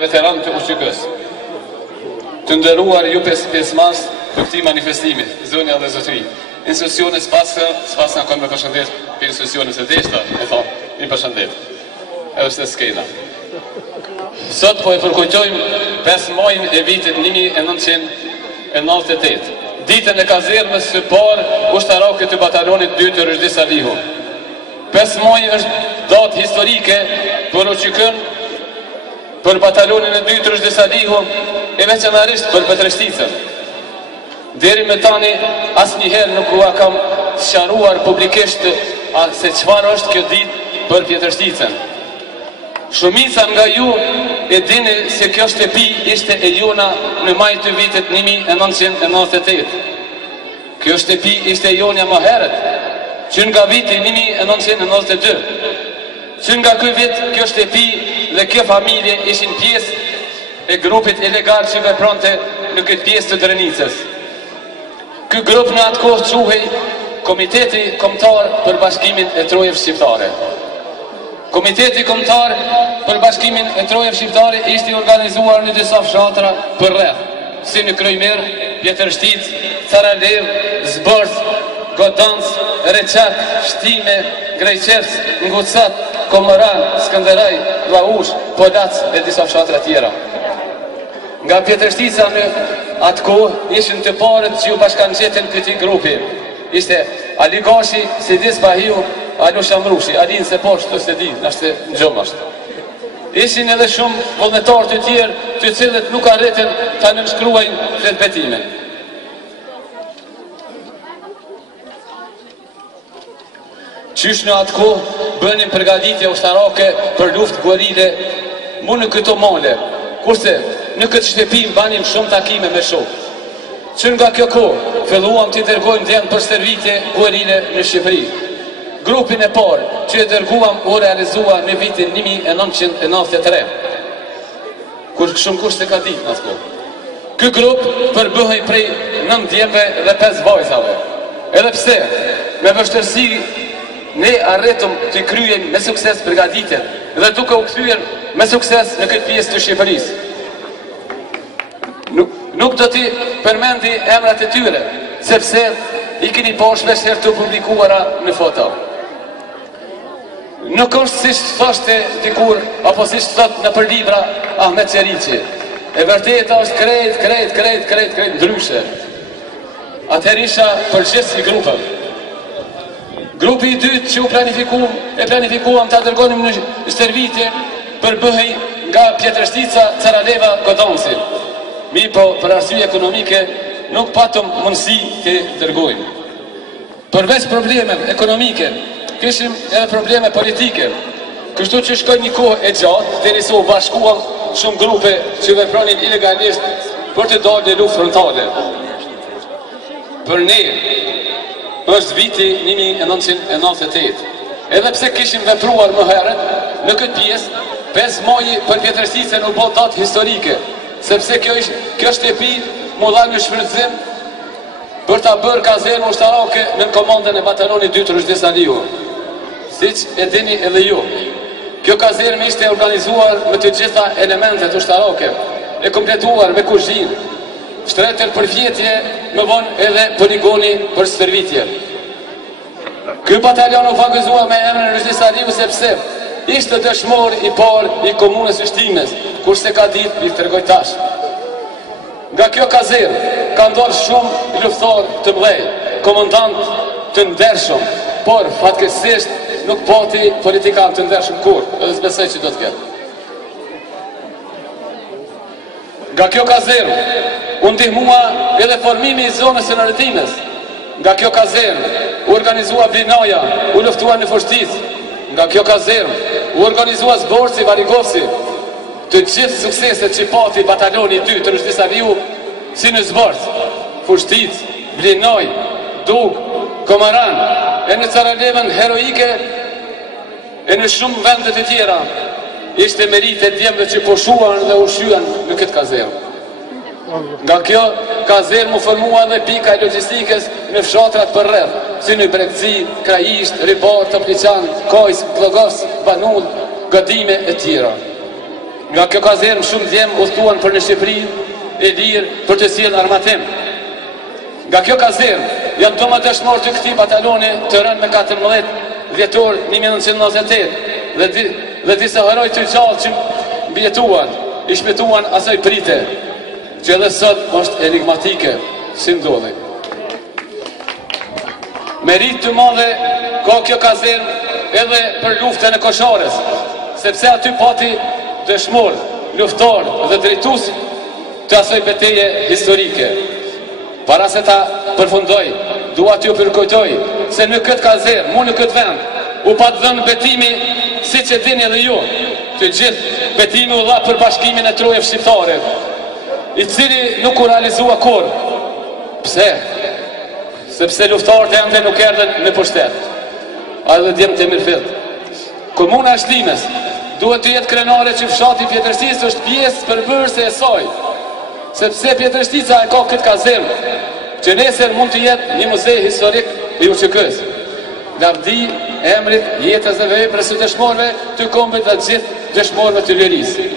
Veteran të ushqykës. Të ndëruar ju pjesëmarrës të këtij manifestimi, zonja dhe zotëri. Institucionet s'pasna kanë me përshëndet për institucionet e deshta, me thonë, i përshëndet. Edhe pse s'kena. Sot po e përkujtojmë 5 majin e vitit 1998. Ditën e kazermës së parë ushtarake të batalionit 2 të Rëshdi Salihu. 5 maj është datë historike për ushqykën, për batalionin e 2 të Rëshdi Salihu e veçanërisht për Petreshticën. Deri me tani asnjëherë nuk ua kam sqaruar publikisht se çfarë është kjo ditë për Petreshticën. Shumica nga ju e dini se kjo shtëpi ishte e jona në maj të vitit 1998. Kjo shtëpi ishte e jonja më herët, që nga viti 1992. Që nga ky vit kjo shtëpi dhe kjo familje ishin pjesë e grupit ilegal që vepronte në këtë pjesë të Drenicës. Ky grup në atë kohë quhej Komiteti Kombëtar për Bashkimin e Trojave Shqiptare. Komiteti Kombëtar për Bashkimin e Trojave Shqiptare ishte organizuar në disa fshatra për rreth, si në Krojmer, Pjetërshtic, Caralev, Zbërth, Godanc, Reçat, Shtime, Greqevc, Ngucat, Komoran, Skënderaj, Vaush, Polac e disa fshatra tjera. Nga Pjetërshtica në atë kohë ishin të parët që ju bashkangjetën këtij grupi. Ishte Ali Gashi, Sidis Bahiu, Alu Shamrushi, Alin se poshtë të se di, nashtë në gjëmë ashtë. Ishin edhe shumë vullnetarë të tjerë të cilët nuk arritën të nënshkruajnë të betimin. Qysh në atë kohë bënin përgatitje ushtarake për luftë guerrile mu në këto male, kurse në këtë shtëpi banim shumë takime me shokë. Që nga kjo kohë filluam të dërgojmë djenë për servitje guerrile në Shqipëri. Grupin e parë që e dërguam u realizua në vitin 1993, kur shumë kusht e ka ditë në atë kohë. Ky grup përbëhej prej 9 djemve dhe 5 vajzave. Edhe pse, me vështërsi, ne arritëm të kryen me sukses përgatitjen dhe duke u kthyer me sukses në këtë pjesë të Shqipërisë. Nuk do t'i përmendi emrat e tyre, sepse i keni pa shpeshherë të publikuara në foto. Nuk është si thoshte dikur, apo si thot në për libra Ahmet Qeriqi. E vërteta është krejt ndryshe. Atëherë isha për gjithë si grupëm. Grupi i dytë që e planifikuam të dërgonim në stërvitje përbëhej nga Pjetërshtica, Caraleva, Godanci. Mi po për arsye ekonomike nuk patëm mundësi të dërgojmë. Përveç probleme ekonomike, kishim edhe probleme politike. Kështu që shkoj një kohë e gjatë, derisa u bashkuam shumë grupe që vepronin ilegalisht për të dalë në luftë frontale. Për ne, është viti 1998. Edhe pse kishim vepruar më herët, në këtë pjesë, 5 maji për Pjetërsticën u bë datë historike, sepse kjo shtëpi mu dha një shfrytëzim për ta bërë kazermë ushtarake në komandën e batalionit 2 të Rëshdi Salihu. Siç e dini edhe ju, kjo kazermë ishte organizuar me të gjitha elementet ushtarake, e kompletuar me kuzhinë, shtretër për fjetje, më vonë edhe poligoni për stërvitje. Ky batalion u fagëzua me emrin Rëshdi Salihu sepse ishte dëshmor i parë i komunës së Shtimes, kurse ka ditë i tregoj tash. Nga kjo kazermë ka ndodhur shumë luftëtar të mëdhenj, komandant të ndershëm, por fatkeqësisht nuk pati politikan të ndershëm kurrë, edhe s'besoj që do të ketë. Nga kjo kazermë u ndihmua edhe formimi i zonës së Rëtimës. Nga kjo kazermë u organizua Blinaja, u luftua në Fushticë. Nga kjo kazermë u organizua Zborci, Varigovci. Të gjithë sukseset që pati batalioni 2 të Rëshdi Salihu, si në Zborc, Fushtic, Blinaj, Dug, Komaran, e në Caralevën heroike, e në shumë vendet e tjera, ishte merit e djemve që poshuan dhe ushqyen në këtë kazermë. Nga kjo kazermë u formua dhe pika e logistikës në fshatrat për rreth, si në Bregzi, Krajisht, Ribar, Topliqan, Kojs, Klogos, Banull, Godime e tjera. Nga kjo kazermë shumë djemë udhëtuan për në Shqipëri e lirë për të sjellë armatim. Nga kjo kazermë janë domosdoshmorë të këtij bataloni të rënë me 14 dhjetor 1998 dhe disa heroj të gjallë që mbjetuan, i shpëtuan asaj prite, që edhe sot është enigmatike, si ndodhi. Merit të madhe ka kjo kazermë edhe për luftën e Kosharës, sepse aty pati dëshmor, luftar dhe drejtues të asaj betejë historike. Para se ta përfundoj, dua t'ju përkujtoj se në këtë kazermë, mu në këtë vend, u patë dhënë betimi, si që dini edhe ju, të gjithë betimi u dha për bashkimin e trojeve shqiptare, i cili nuk u realizua kur. Pse? Sepse luftarët e ende nuk erdhen në pushtet. A edhe djemë të mirëfill. Komuna e Shlimes duhet të jetë krenare që fshati Pjetërsisë është pjesë përbërëse e saj, sepse Pjetërsisa e ka këtë kazermë, që nesër mund të jetë një muzej historik i UÇK-s. Lavdi emrit, jetës dhe veprës së dëshmorëve të kombit dhe gjithë dëshmorëve të lirisë.